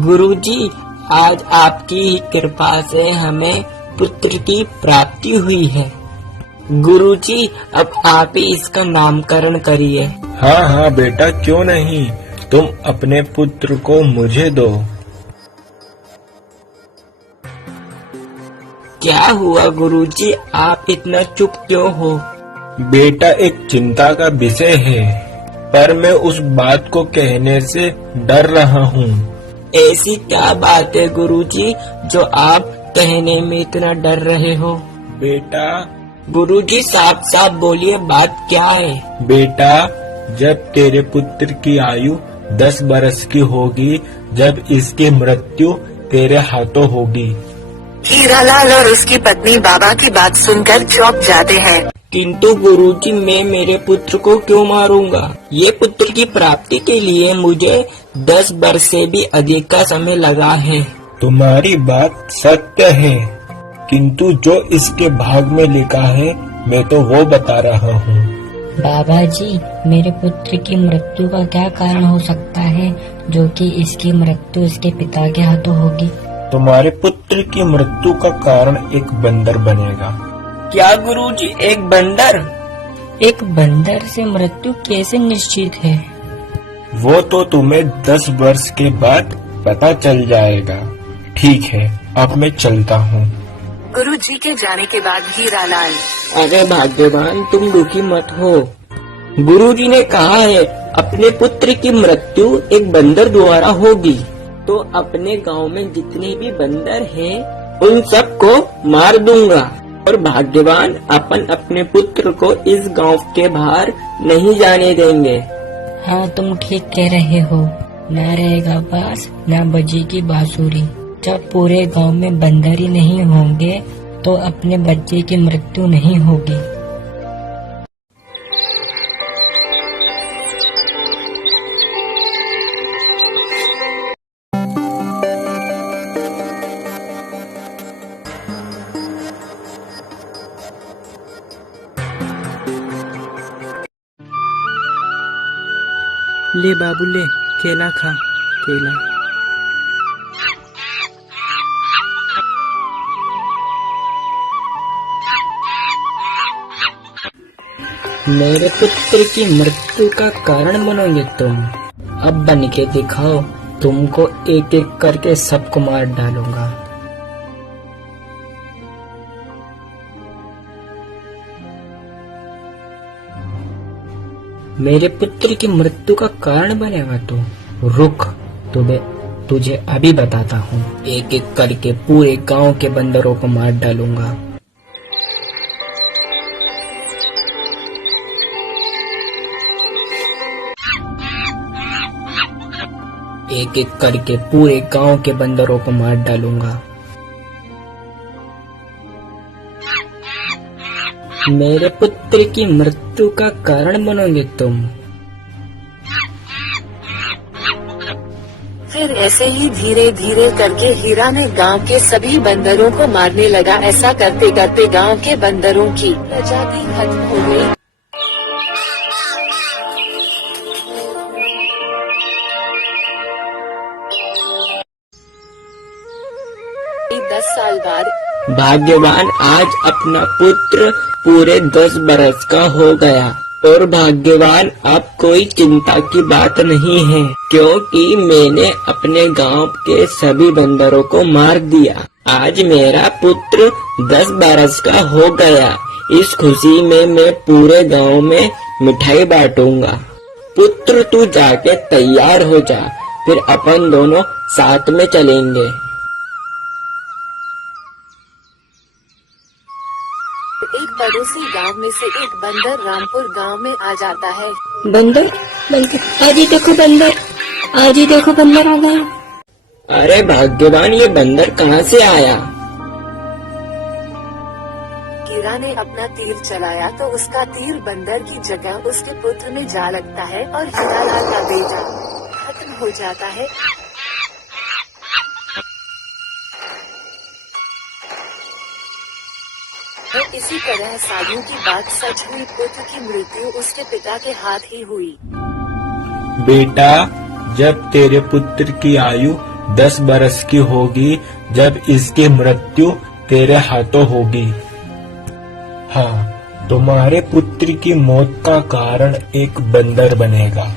गुरुजी, आज आपकी ही कृपा से हमें पुत्र की प्राप्ति हुई है। गुरुजी, अब आप ही इसका नामकरण करिए। हाँ हाँ बेटा, क्यों नहीं, तुम अपने पुत्र को मुझे दो। क्या हुआ गुरुजी, आप इतना चुप क्यों हो? बेटा, एक चिंता का विषय है, पर मैं उस बात को कहने से डर रहा हूँ। ऐसी क्या बात है गुरुजी जो आप कहने में इतना डर रहे हो? बेटा, गुरुजी साफ साफ बोलिए, बात क्या है? बेटा, जब तेरे पुत्र की आयु 10 बरस की होगी, जब इसकी मृत्यु तेरे हाथों होगी। हीरालाल और उसकी पत्नी बाबा की बात सुनकर चौंक जाते हैं। किंतु गुरुजी, मैं मेरे पुत्र को क्यों मारूंगा? ये पुत्र की प्राप्ति के लिए मुझे 10 वर्ष से भी अधिक का समय लगा है। तुम्हारी बात सत्य है, किंतु जो इसके भाग में लिखा है मैं तो वो बता रहा हूँ। बाबा जी, मेरे पुत्र की मृत्यु का क्या कारण हो सकता है जो कि इसकी मृत्यु इसके पिता के हाथों होगी? तुम्हारे पुत्र की मृत्यु का कारण एक बंदर बनेगा। क्या गुरुजी, एक बंदर? एक बंदर से मृत्यु कैसे निश्चित है? वो तो तुम्हें 10 वर्ष के बाद पता चल जाएगा। ठीक है, अब मैं चलता हूँ। गुरुजी के जाने के बाद हीरालाल, अरे भाग्यवान, तुम दुखी मत हो। गुरुजी ने कहा है अपने पुत्र की मृत्यु एक बंदर द्वारा होगी, तो अपने गांव में जितने भी बंदर हैं उन सबको मार दूंगा। और भाग्यवान, अपन अपने पुत्र को इस गांव के बाहर नहीं जाने देंगे। हाँ, तुम ठीक कह रहे हो। न रहेगा बांस, न बजेगी बांसुरी। जब पूरे गांव में बंदर ही नहीं होंगे तो अपने बच्चे की मृत्यु नहीं होगी। ले बाबू ले, केला खा, केला। मेरे पुत्र की मृत्यु का कारण बनोगे तुम? अब बन के दिखाओ, तुमको एक एक करके सबको मार डालूंगा। मेरे पुत्र की मृत्यु का कारण बनेगा तू? रुक, तुझे अभी बताता हूँ। एक एक करके पूरे गांव के बंदरों को मार डालूंगा। एक एक करके पूरे गांव के बंदरों को मार डालूंगा। मेरे पुत्र की मृत्यु का कारण बनोगे तुम? फिर ऐसे ही धीरे धीरे करके हीरा ने गांव के सभी बंदरों को मारने लगा। ऐसा करते करते गांव के बंदरों की प्रजाति खत्म हो गई। 10 साल बाद भाग्यवान, आज अपना पुत्र पूरे 10 बरस का हो गया। और भाग्यवान, अब कोई चिंता की बात नहीं है, क्योंकि मैंने अपने गांव के सभी बंदरों को मार दिया। आज मेरा पुत्र 10 बरस का हो गया। इस खुशी में मैं पूरे गांव में मिठाई बांटूंगा। पुत्र, तू जाके तैयार हो जा, फिर अपन दोनों साथ में चलेंगे। एक पड़ोसी गांव में से एक बंदर रामपुर गांव में आ जाता है। बंदर, आज ही देखो बंदर, आज ही देखो बंदर आ गया। अरे भाग्यवान, ये बंदर कहाँ से आया? हीरा ने अपना तीर चलाया तो उसका तीर बंदर की जगह उसके पुत्र में जा लगता है और हीरालाल का बेटा खत्म हो जाता है। और इसी तरह साधु की बात सच हुई। पुत्र की मृत्यु उसके पिता के हाथ ही हुई। बेटा, जब तेरे पुत्र की आयु 10 बरस की होगी जब इसकी मृत्यु तेरे हाथों होगी। हाँ, तुम्हारे पुत्र की मौत का कारण एक बंदर बनेगा।